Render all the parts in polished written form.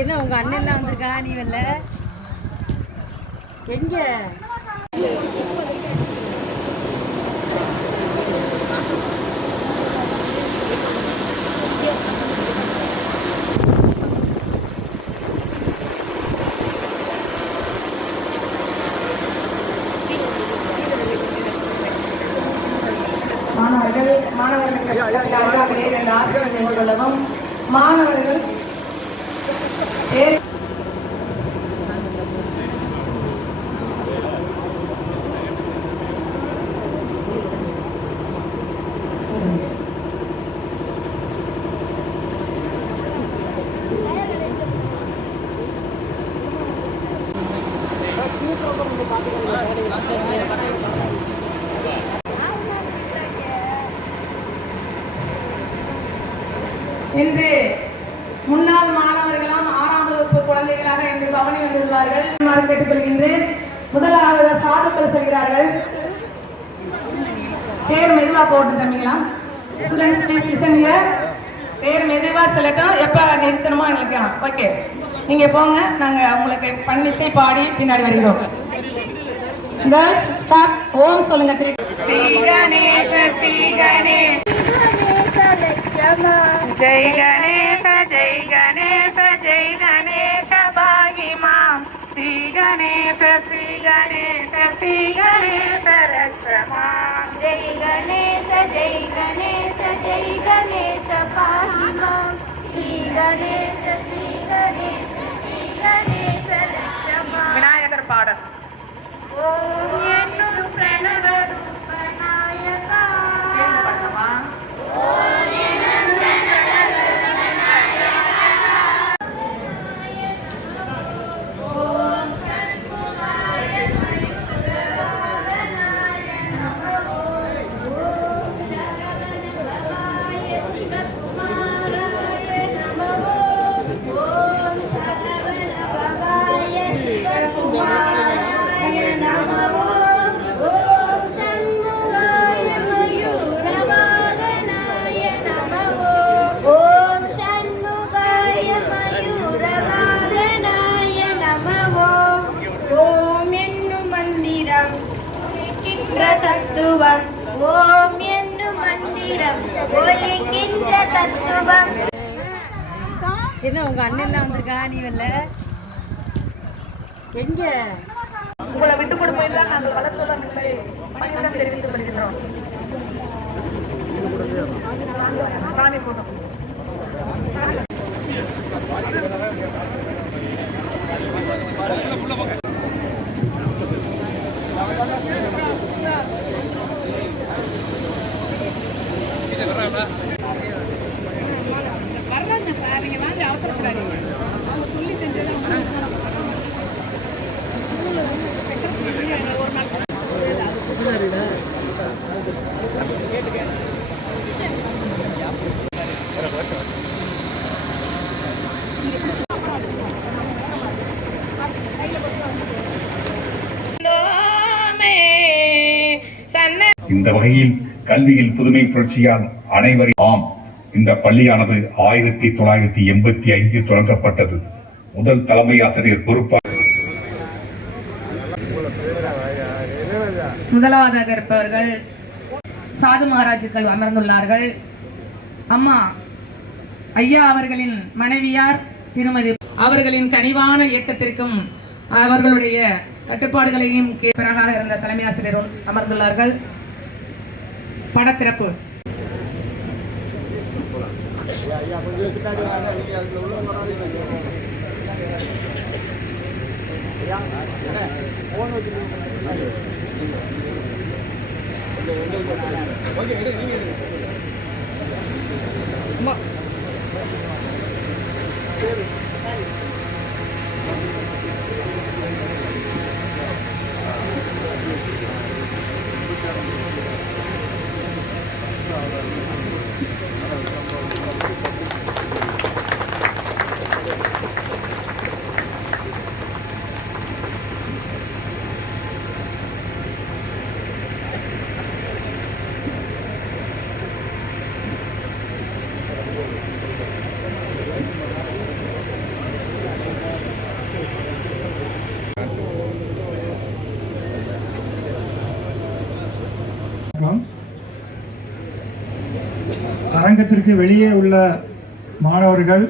என்ன உங்க அண்ணன்லாம் வந்திருக்கா? நீ வரல எங்க? மாணவர்களுக்கு மாணவர்கள் இன்று முன்னாள் மாணவர்களாம் 6ஆம் வகுப்பு குழந்தைகளாக இன்று பவனி வந்துள்ளார்கள். கேட்டுக்கொள்கின்றேன். முதலாவது சாதுக்கள் செல்கிறார்கள். பேர் மெதுவா போட்டு தம்பிங்களா. Students please listen here. பேர் மெதுவா சொல்லட்டும். எப்ப நிறுத்தணுமோ எங்களுக்கு ஓகே. நீங்க போங்க, நாங்க உங்களுக்கு பண்ணிசை பாடி பின்னாடி வருகிறோம். Girls start. ஓம் சொல்லுங்க. ஸ்ரீ கணேச ஸ்ரீ கணேச जय गणेश जय गणेश जय गणेश भागी मां श्री गणेश श्री गणेश श्री गणेश रक्षमा जय गणेश जय गणेश जय गणेश भागी मां श्री गणेश श्री गणेश श्री गणेश रक्षमा विनायकर पाड ओम एन्नु प्रणव रूप नायका சேர்ந்து பாடுமா. தத்துவம் ஓம் என்னும் மந்திரம் ஒலிக்கின்ற தத்துவம். என்ன உங்க அண்ணன்லாம் வந்திருக்கா? நீ வரல எங்க? உங்களை விட்டு கொடுப்பதில் நாங்கள் வளர்த்துள்ளங்களை மகிழ்ச்சியுடன் தெரிவித்துக் கொள்கிறோம். சாமி போட்டோம். வரலாங்க சார், நீங்க வாங்க, அவசரப்படாது. அவங்க சொல்லி செஞ்சது ஒரு நாள் இந்த வகையில் கல்வியில் புதுமை புரட்சியால் அனைவரும் இந்த பள்ளியானது 1985 தொடங்கப்பட்டது. முதல் தலைமை ஆசிரியர் பொறுப்பாக முதலாவதாக இருப்பவர்கள் சாது மகாராஜுக்கள் அமர்ந்துள்ளார்கள். அம்மா ஐயா அவர்களின் மனைவியார் திருமதி அவர்களின் கனிவான இயக்கத்திற்கும் அவர்களுடைய கட்டுப்பாடுகளையும் பிறகாக இருந்த தலைமை ஆசிரியர் அமர்ந்துள்ளார்கள். படத்திறப்பு அரங்கத்திற்கு வெளியே உள்ள மாணவர்கள்,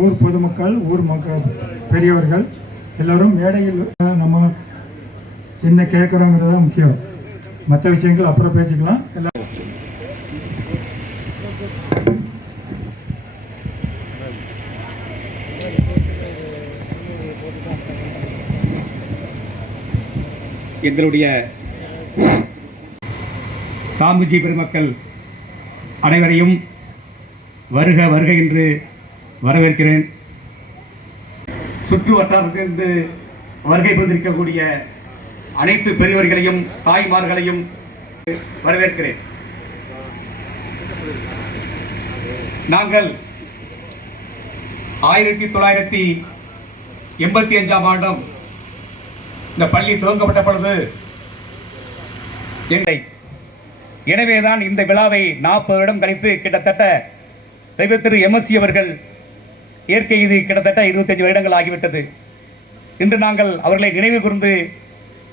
ஊர் பொதுமக்கள், ஊர் மக்கள், பெரியவர்கள் எல்லோரும் மேடையில் நம்ம என்ன கேட்குறோங்கிறது தான் முக்கியம். மற்ற விஷயங்கள் அப்புறம் பேசிக்கலாம். எங்களுடைய சாமிஜி பெருமக்கள் அனைவரையும் வருக வருக என்று வரவேற்கிறேன். சுற்று வட்டாரத்திலிருந்து வருகை புரிந்திருக்கக்கூடிய அனைத்து பெரியவர்களையும் தாய்மார்களையும் வரவேற்கிறேன். நாங்கள் 1985ஆம் ஆண்டு இந்த பள்ளி துவங்கப்பட்ட பொழுது எனவேதான் இந்த விழாவை 40 வருடம் கழித்து கிட்டத்தட்ட தெய்வ திரு MSc அவர்கள் இயற்கை இது கிட்டத்தட்ட 25 வருடங்கள் ஆகிவிட்டது. இன்று நாங்கள் அவர்களை நினைவு கூர்ந்து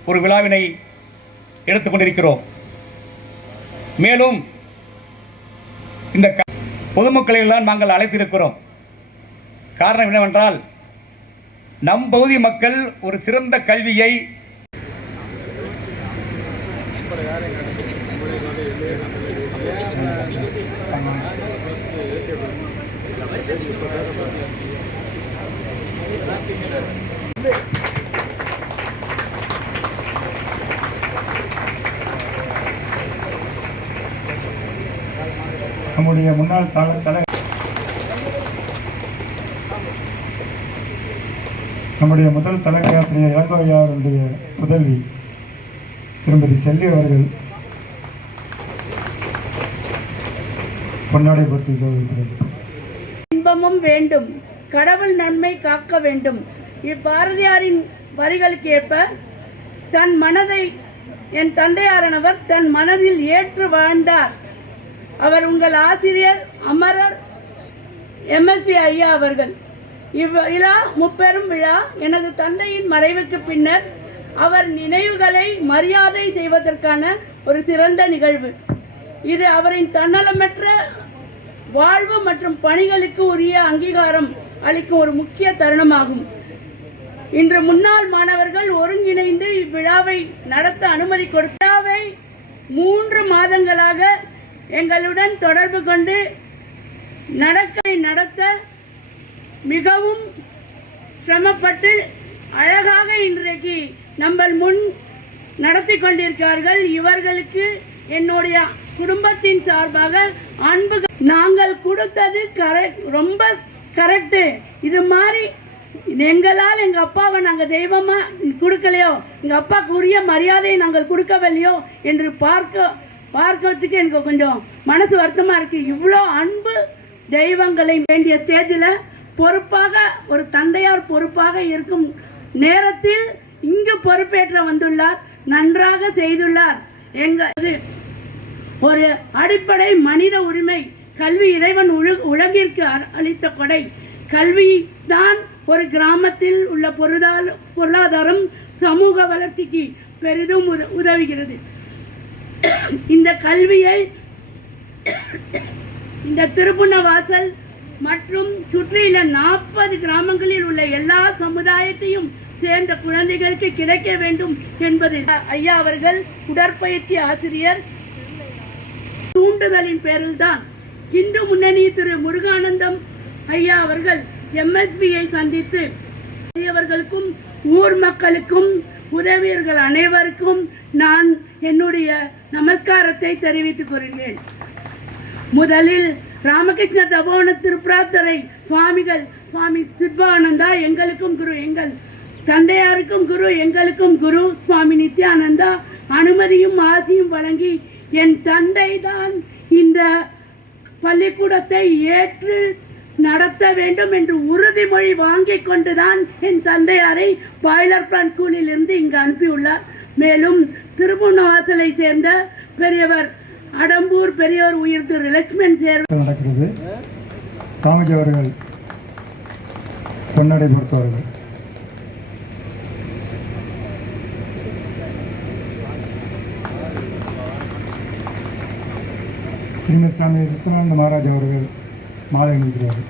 ஒரு விழாவினை எடுத்துக்கொண்டிருக்கிறோம். மேலும் இந்த பொதுமக்களை எல்லாம் நாங்கள் அழைத்திருக்கிறோம். காரணம் என்னவென்றால், நம் பகுதி மக்கள் ஒரு சிறந்த கல்வியை நம்முடைய முன்னாள் நம்முடைய முதல் தலைமை ஆசிரியர் இளங்கோவையாருடைய புதல்வி திருமதி செல்வி அவர்கள் பொன்னாடை பொறுத்து கௌரவிக்கிறது. இன்பமும் வேண்டும், கடவுள் நன்மை காக்க வேண்டும். இப்பாரதியாரின் வரிகளுக்கு ஏற்ப தன் மனதை என் தந்தையாரானவர் தன் மனதில் ஏற்று வாழ்ந்தார். அவர் உங்கள் ஆசிரியர் அமரர் MSc ஐயா அவர்கள். இவ்விழா முப்பெரும் விழா எனது தந்தையின் மறைவுக்கு பின்னர் அவர் நினைவுகளை மரியாதை செய்வதற்கான ஒரு சிறந்த நிகழ்வு. இது அவரின் தன்னலமற்ற வாழ்வு மற்றும் பணிகளுக்கு உரிய அங்கீகாரம் அளிக்கும் ஒரு முக்கிய தருணமாகும். இன்று முன்னாள் மாணவர்கள் ஒருங்கிணைந்து இவ்விழாவை நடத்த அனுமதி கொடுத்தாவை 3 மாதங்களாக எங்களுடன் தொடர்பு கொண்டு நடத்த மிகவும் சிரமப்பட்டு அழகாக இன்றைக்கு நம்ம முன் நடத்தி கொண்டிருக்கிறார்கள். இவர்களுக்கு என்னுடைய குடும்பத்தின் சார்பாக அன்பு. நாங்கள் கொடுத்தது ரொம்ப கரெக்டு. இது மாதிரி எங்களால் எங்கள் அப்பாவை நாங்கள் தெய்வமாக கொடுக்கலையோ, எங்கள் அப்பாவுக்கு உரிய மரியாதையை நாங்கள் கொடுக்கவில்லையோ என்று பார்க்கறதுக்கு எனக்கு கொஞ்சம் மனசு வருத்தமாக இருக்குது. இவ்வளோ அன்பு தெய்வங்களை வேண்டிய ஸ்டேஜில் பொறுப்பாக ஒரு தந்தையார் பொறுப்பாக இருக்கும் நேரத்தில் இங்கு பொறுப்பேற்ற வந்துள்ளார். நன்றாக செய்துள்ளார். எங்கள் ஒரு அடிப்படை மனித உரிமை கல்வி இறைவன் உலகிற்கு அளித்த கொடை. கல்வி தான் ஒரு கிராமத்தில் உள்ள பொருளாதாரம் சமூக வளர்ச்சிக்கு பெரிதும் உதவுகிறது. இந்த கல்வியை இந்த திருப்புணவாசல் மற்றும் சுற்றியுள்ள 40 கிராமங்களில் உள்ள எல்லா சமுதாயத்தையும் சேர்ந்த குழந்தைகளுக்கு கிடைக்க வேண்டும் என்பது ஐயா அவர்கள் உடற்பயிற்சி ஆசிரியர் தூண்டுதலின் பேரில் தான் இந்து முன்னணி திரு முருகானந்தம் ஐயா அவர்கள் MSBயை சந்தித்து அவர்களுக்கும் ஊர் மக்களுக்கும் உதவியர்கள் அனைவருக்கும் நான் என்னுடைய நமஸ்காரத்தை தெரிவித்துக் கொள்கிறேன். முதலில் ராமகிருஷ்ண தபோவன திருப்பிராத்தரை சுவாமிகள் சுவாமி சித்வானந்தா எங்களுக்கும் குரு, எங்கள் தந்தையாருக்கும் குரு, எங்களுக்கும் குரு சுவாமி நித்யானந்தா அனுமதியும் ஆசியும் வழங்கி என் தந்தை தான் இந்த பள்ளிக்கூடத்தை ஏற்று நடத்த வேண்டும் என்று உறுதிமொழி வாங்கிக் கொண்டுதான் என் தந்தையாரை பாய்லர் பிளான்ட் ஸ்கூலில் இருந்து இங்கு அனுப்பியுள்ளார். மேலும் திருப்புணவாசலை சேர்ந்த பெரியவர் அடம்பூர் பெரியவர் உயிர் திரு லட்சுமண் சேர்வை நடக்கிறது. சாமிஜி அவர்கள் பொன்னடை பொறுத்தவர்கள் ஸ்ரீமதி சாமி ரத்னானந்த மகாராஜ் அவர்கள் மாலை அணிவிக்கிறார்கள்.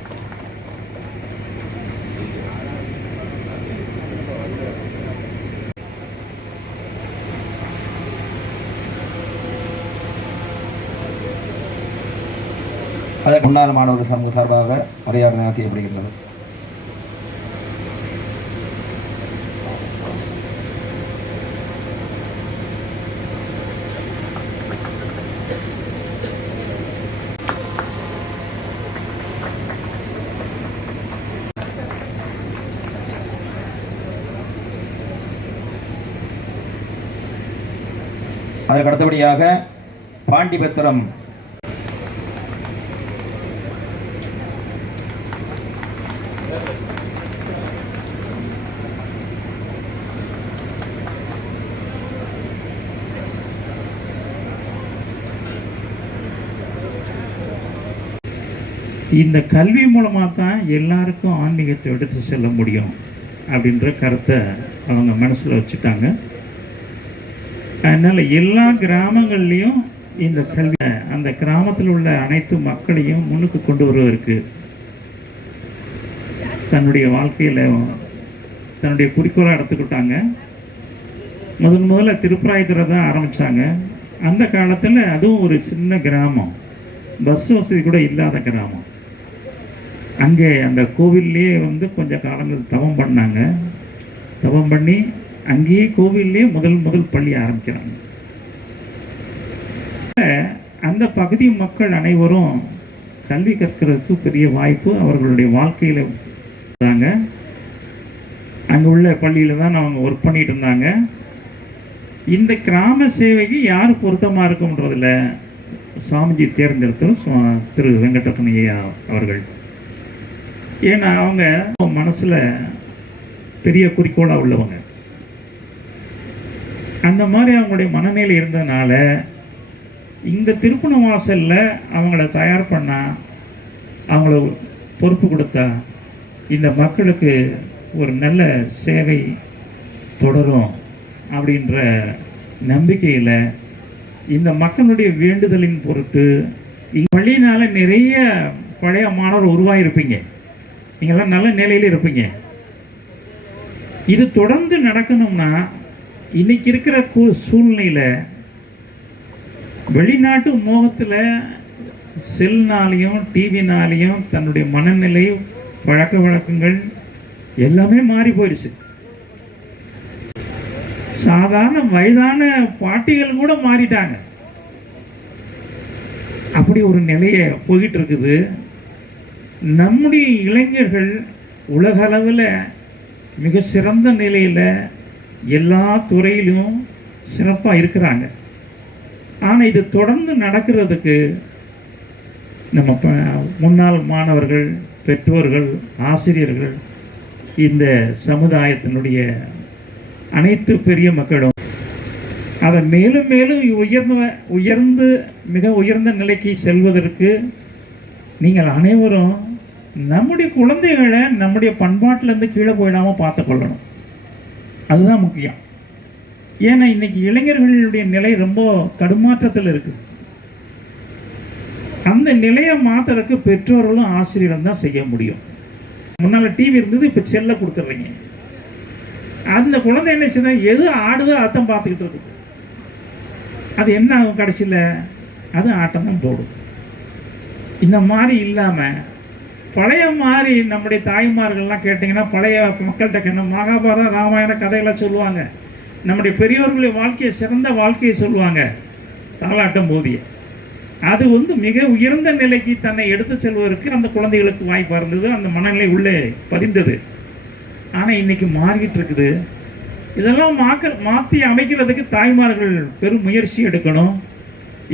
அதற்கு முன்னாள் மாணவர்கள் சமூக சார்பாக மரியாதை செய்யப்படுகின்றது. அதற்கு அடுத்தபடியாக பாண்டிபத்திரம் இந்த கல்வி மூலமாக தான் எல்லாருக்கும் ஆன்மீகத்தை எடுத்து செல்ல முடியும் அப்படின்ற கருத்தை அவங்க மனசில் வச்சுட்டாங்க. அதனால் எல்லா கிராமங்கள்லேயும் இந்த கல்வி அந்த கிராமத்தில் உள்ள அனைத்து மக்களையும் முன்னுக்கு கொண்டு வருவதற்கு தன்னுடைய வாழ்க்கையில் தன்னுடைய குறிக்கோளாக எடுத்துக்கிட்டாங்க. முதல்ல திருப்பராயத்துறை தான் ஆரம்பித்தாங்க. அந்த காலத்தில் அதுவும் ஒரு சின்ன கிராமம், பஸ் வசதி கூட இல்லாத கிராமம். அங்கே அந்த கோவில்லையே கொஞ்ச காலங்கள் தவம் பண்ணாங்க. தவம் பண்ணி அங்கேயே கோவில்லையே முதல் பள்ளி ஆரம்பிக்கிறாங்க. அந்த பகுதி மக்கள் அனைவரும் கல்வி கற்கிறதுக்கு பெரிய வாய்ப்பு அவர்களுடைய வாழ்க்கையில் இருந்தாங்க. அங்கே உள்ள பள்ளியில் தான் அவங்க ஒர்க் பண்ணிட்டு இருந்தாங்க. இந்த கிராம சேவைக்கு யார் பொருத்தமாக இருக்கும்ன்றதில் சுவாமிஜி தேர்ந்தெடுத்தவர் திரு வெங்கடப்பன் ஐயா அவர்கள். ஏன்னா அவங்க மனசில் பெரிய குறிக்கோளாக உள்ளவங்க. அந்த மாதிரி அவங்களுடைய மனநிலை இருந்ததுனால இங்கே திருப்பண வாசலில் அவங்கள தயார் பண்ணால், அவங்கள பொறுப்பு கொடுத்தா இந்த மக்களுக்கு ஒரு நல்ல சேவை தொடரும் அப்படின்ற நம்பிக்கையில் இந்த மக்களுடைய வேண்டுதலின் பொருட்டு பள்ளியினால் நிறைய பழைய மாணவர் உருவாகியிருப்பீங்க. நீங்கள்லாம் நல்ல நிலையில் இருப்பீங்க. இது தொடர்ந்து நடக்கணும்னா இன்னைக்கு இருக்கிற சூழ்நிலையில் வெளிநாட்டு மோகத்தில் செல்னாலையும் டிவினாலையும் தன்னுடைய மனநிலை பழக்க வழக்கங்கள் எல்லாமே மாறி போயிடுச்சு. சாதாரண வயதான பாட்டிகள் கூட மாறிட்டாங்க. அப்படி ஒரு நிலையை போயிட்டு இருக்குது. நம்முடைய இளைஞர்கள் உலக அளவில் மிக சிறந்த நிலையில் எல்லா துறையிலும் சிறப்பாக இருக்கிறாங்க. ஆனால் இது தொடர்ந்து நடக்கிறதுக்கு நம்ம முன்னாள் மாணவர்கள், பெற்றோர்கள், ஆசிரியர்கள், இந்த சமுதாயத்தினுடைய அனைத்து பெரிய மக்களும் அதை மேலும் மேலும் உயர்ந்து மிக உயர்ந்த நிலைக்கு செல்வதற்கு நீங்கள் அனைவரும் நம்முடைய குழந்தைகளை நம்முடைய பண்பாட்டிலேருந்து கீழே போயிடாமல் பார்த்து கொள்ளணும். அதுதான் முக்கியம். ஏன்னா இன்னைக்கு இளைஞர்களுடைய நிலை ரொம்ப தடுமாற்றத்தில் இருக்குது. அந்த நிலையை மாற்றுறதுக்கு பெற்றோர்களும் ஆசிரியர்களும் தான் செய்ய முடியும். முன்னால் டிவி இருந்தது, இப்போ செல்லை கொடுத்துட்றீங்க. அந்த குழந்தை என்ன செய்ய எது ஆடுதோ அர்த்தம் பார்த்துக்கிட்டு இருக்குது. அது என்ன ஆகும் கடைசியில்? அது ஆட்டம் தான் போடும். இந்த மாதிரி இல்லாமல் பழைய மாதிரி நம்முடைய தாய்மார்கள்லாம் கேட்டிங்கன்னா பழைய மக்கள்கிட்ட கேட்ட மகாபாரத ராமாயண கதைகளை சொல்லுவாங்க. நம்முடைய பெரியோர்களுடைய வாழ்க்கையை, சிறந்த வாழ்க்கையை சொல்லுவாங்க தாலாட்டம் போதிய. அது மிக உயர்ந்த நிலைக்கு தன்னை எடுத்து செல்வதற்கு அந்த குழந்தைகளுக்கு வாய்ப்பாக இருந்தது. அந்த மனநிலை உள்ளே பதிந்தது. ஆனால் இன்றைக்கி மாறிக்கிட்டு இருக்குது. இதெல்லாம் மாற்றி அமைக்கிறதுக்கு தாய்மார்கள் பெரும் முயற்சி எடுக்கணும்.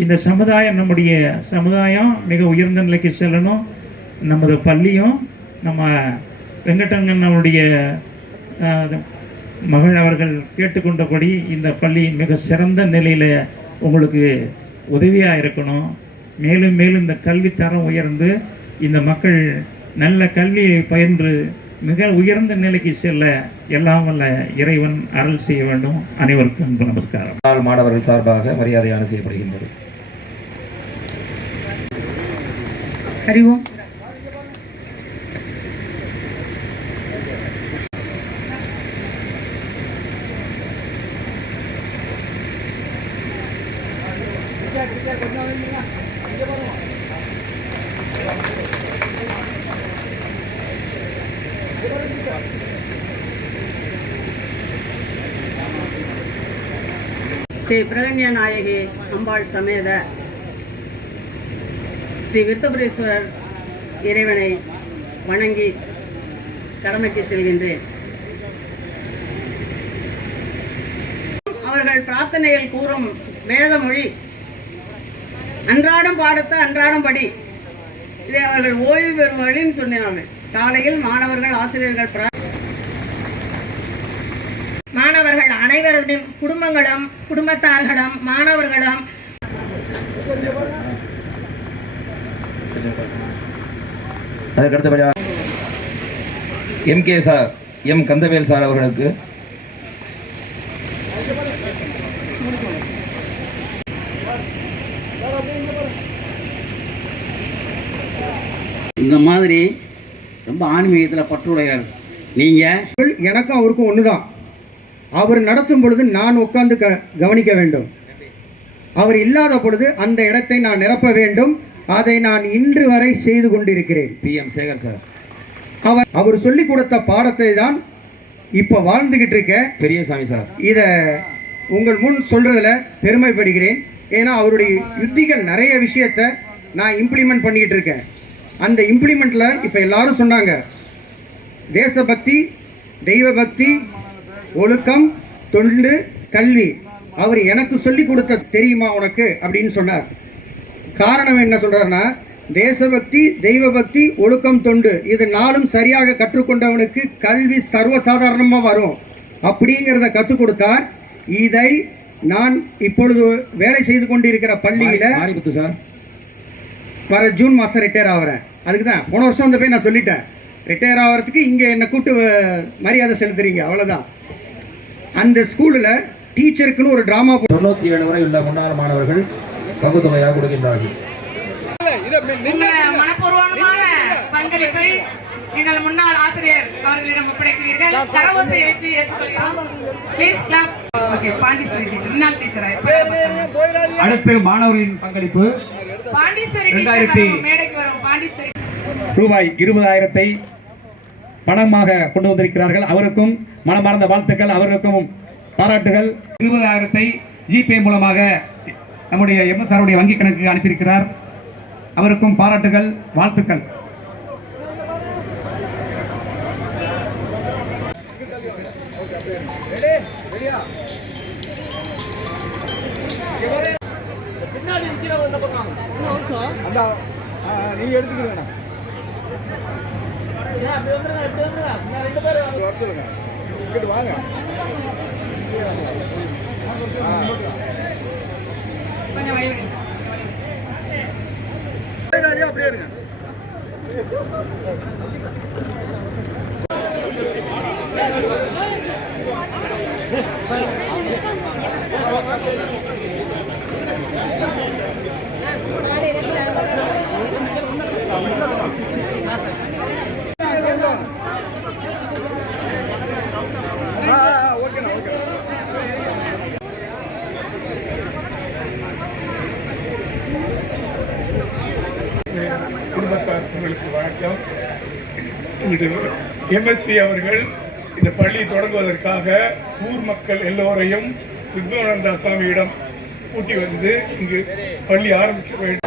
இந்த சமுதாயம், நம்முடைய சமுதாயம் மிக உயர்ந்த நிலைக்கு செல்லணும். நமது பள்ளியும் நம்ம வெங்கடங்கண்ணனுடைய மகள் அவர்கள் கேட்டுக்கொண்டபடி இந்த பள்ளி மிக சிறந்த நிலையில் உங்களுக்கு உதவியாக இருக்கணும். மேலும் மேலும் இந்த கல்வி தரம் உயர்ந்து இந்த மக்கள் நல்ல கல்வியை பயின்று மிக உயர்ந்த நிலைக்கு செல்ல எல்லாம் வல்ல இறைவன் அருள் செய்ய வேண்டும். அனைவருக்கும் நமஸ்காரம். மாணவர்கள் சார்பாக மரியாதையான செய்யப்படுகின்றது. அறிவோம். ஸ்ரீ பிரகன்ய நாயகி அம்பாள் சமேத ஸ்ரீ விருத்தபுரீஸ்வரர் இறைவனை வணங்கி கடமைக்கு செல்கின்றேன். அவர்கள் பிரார்த்தனையில் கூறும் வேதமொழி அன்றாடம் பாடத்த அன்றாடம் படி. இதை அவர்கள் ஓய்வு பெறும் வழின்னு சொன்னாங்க. காலையில் மாணவர்கள் ஆசிரியர்கள் மாணவர்கள் அனைவருடைய குடும்பங்களும் குடும்பத்தார்களும் மாணவர்களும் அதற்கடுத்தபடியாக MK sir M Kandavel sir அவர்களுக்கு இந்த மாதிரி ரொம்ப ஆன்மீகத்தில் பற்றுடையார் நீங்கள். எனக்கும் அவருக்கும் ஒன்று தான். அவர் நடத்தும் பொழுது நான் உட்கார்ந்து கவனிக்க வேண்டும். அவர் இல்லாத பொழுது அந்த இடத்தை நான் நிரப்ப வேண்டும். அதை நான் இன்று வரை செய்து கொண்டிருக்கிறேன். PM சேகர் சார் அவர் சொல்லிக் கொடுத்த பாடத்தை தான் இப்போ வாழ்ந்துகிட்டு இருக்கேன். பெரியசாமி சார், இதை உங்கள் முன் சொல்றதுல பெருமைப்படுகிறேன். ஏன்னா அவருடைய யுத்திகள் நிறைய விஷயத்த நான் இம்ப்ளிமெண்ட் பண்ணிக்கிட்டு இருக்கேன். அந்த இம்ப்ளிமெண்ட்ல இப்போ எல்லாரும் சொன்னாங்க, தேசபக்தி, தெய்வ பக்தி, ஒழுக்கம், தொண்டு, கல்வி. அவர் எனக்கு சொல்லி கொடுத்த தெரியுமா உனக்கு அப்படின்னு சொன்னார். காரணம் என்ன சொல்றாருன்னா, தேசபக்தி, தெய்வ பக்தி, ஒழுக்கம், தொண்டு இது நாளும் சரியாக கற்றுக்கொண்டவனுக்கு கல்வி சர்வசாதாரணமாக வரும் அப்படிங்கிறத கற்றுக் கொடுத்தார். இதை நான் இப்பொழுது வேலை செய்து கொண்டிருக்கிற பள்ளியில் வர ஜூன் மாதம் ரிட்டையர் ஆகிறேன். அதுக்கு தான் போன வருஷம் வந்து போய் நான் சொல்லிட்டேன், ரிட்டையர் ஆகிறதுக்கு இங்கே என்னை கூப்பிட்டு மரியாதை செலுத்துறீங்க, அவ்வளோதான். அந்த ஸ்கூலில் டீச்சருக்குன்னு ஒரு ட்ராமா 97 வரை உள்ள முன்னாள் மாணவர்கள் பங்குத்தொகையாக கொடுக்கின்றார்கள். மனப்பூர்வமான பங்களிப்பை எங்கள் முன்னாள் ஆசிரியர் அவர்களிடம் ஒப்படைக்கிறீர்கள். கரவோசை எழுப்பி ஏற்றுக்கொள்கிறோம். Please clap. Okay, Pondicherry teacher, முன்னாள் டீச்சர். அடுத்து மாணவரின் பங்களிப்பு பாண்டிச்சேரி டீச்சர் மேடைக்கு வரும். பாண்டிச்சேரி ரூபாய் 20,000 பணமாக கொண்டு வந்திருக்கிறார்கள். அவருக்கும் மனமார்ந்த வாழ்த்துக்கள், அவருக்கும் பாராட்டுகள். 20,000 ஜிபே மூலமாக நம்முடைய MSRுடைய வங்கி கணக்கு அனுப்பியிருக்கிறார். அவருக்கும் பாராட்டுகள், வாழ்த்துக்கள். நீங்க எடுத்துக்கிறீங்க வாங்க. அப்படியே இருங்க. குடும்பத்தார்களுக்கு வணக்கம். இது MSV அவர்கள் இந்த பள்ளி தொடங்குவதற்காக ஊர் மக்கள் எல்லோரையும் சித்மானந்தா சுவாமியிடம் கூட்டி வந்து இங்கு பள்ளி ஆரம்பிக்க வேண்டும்.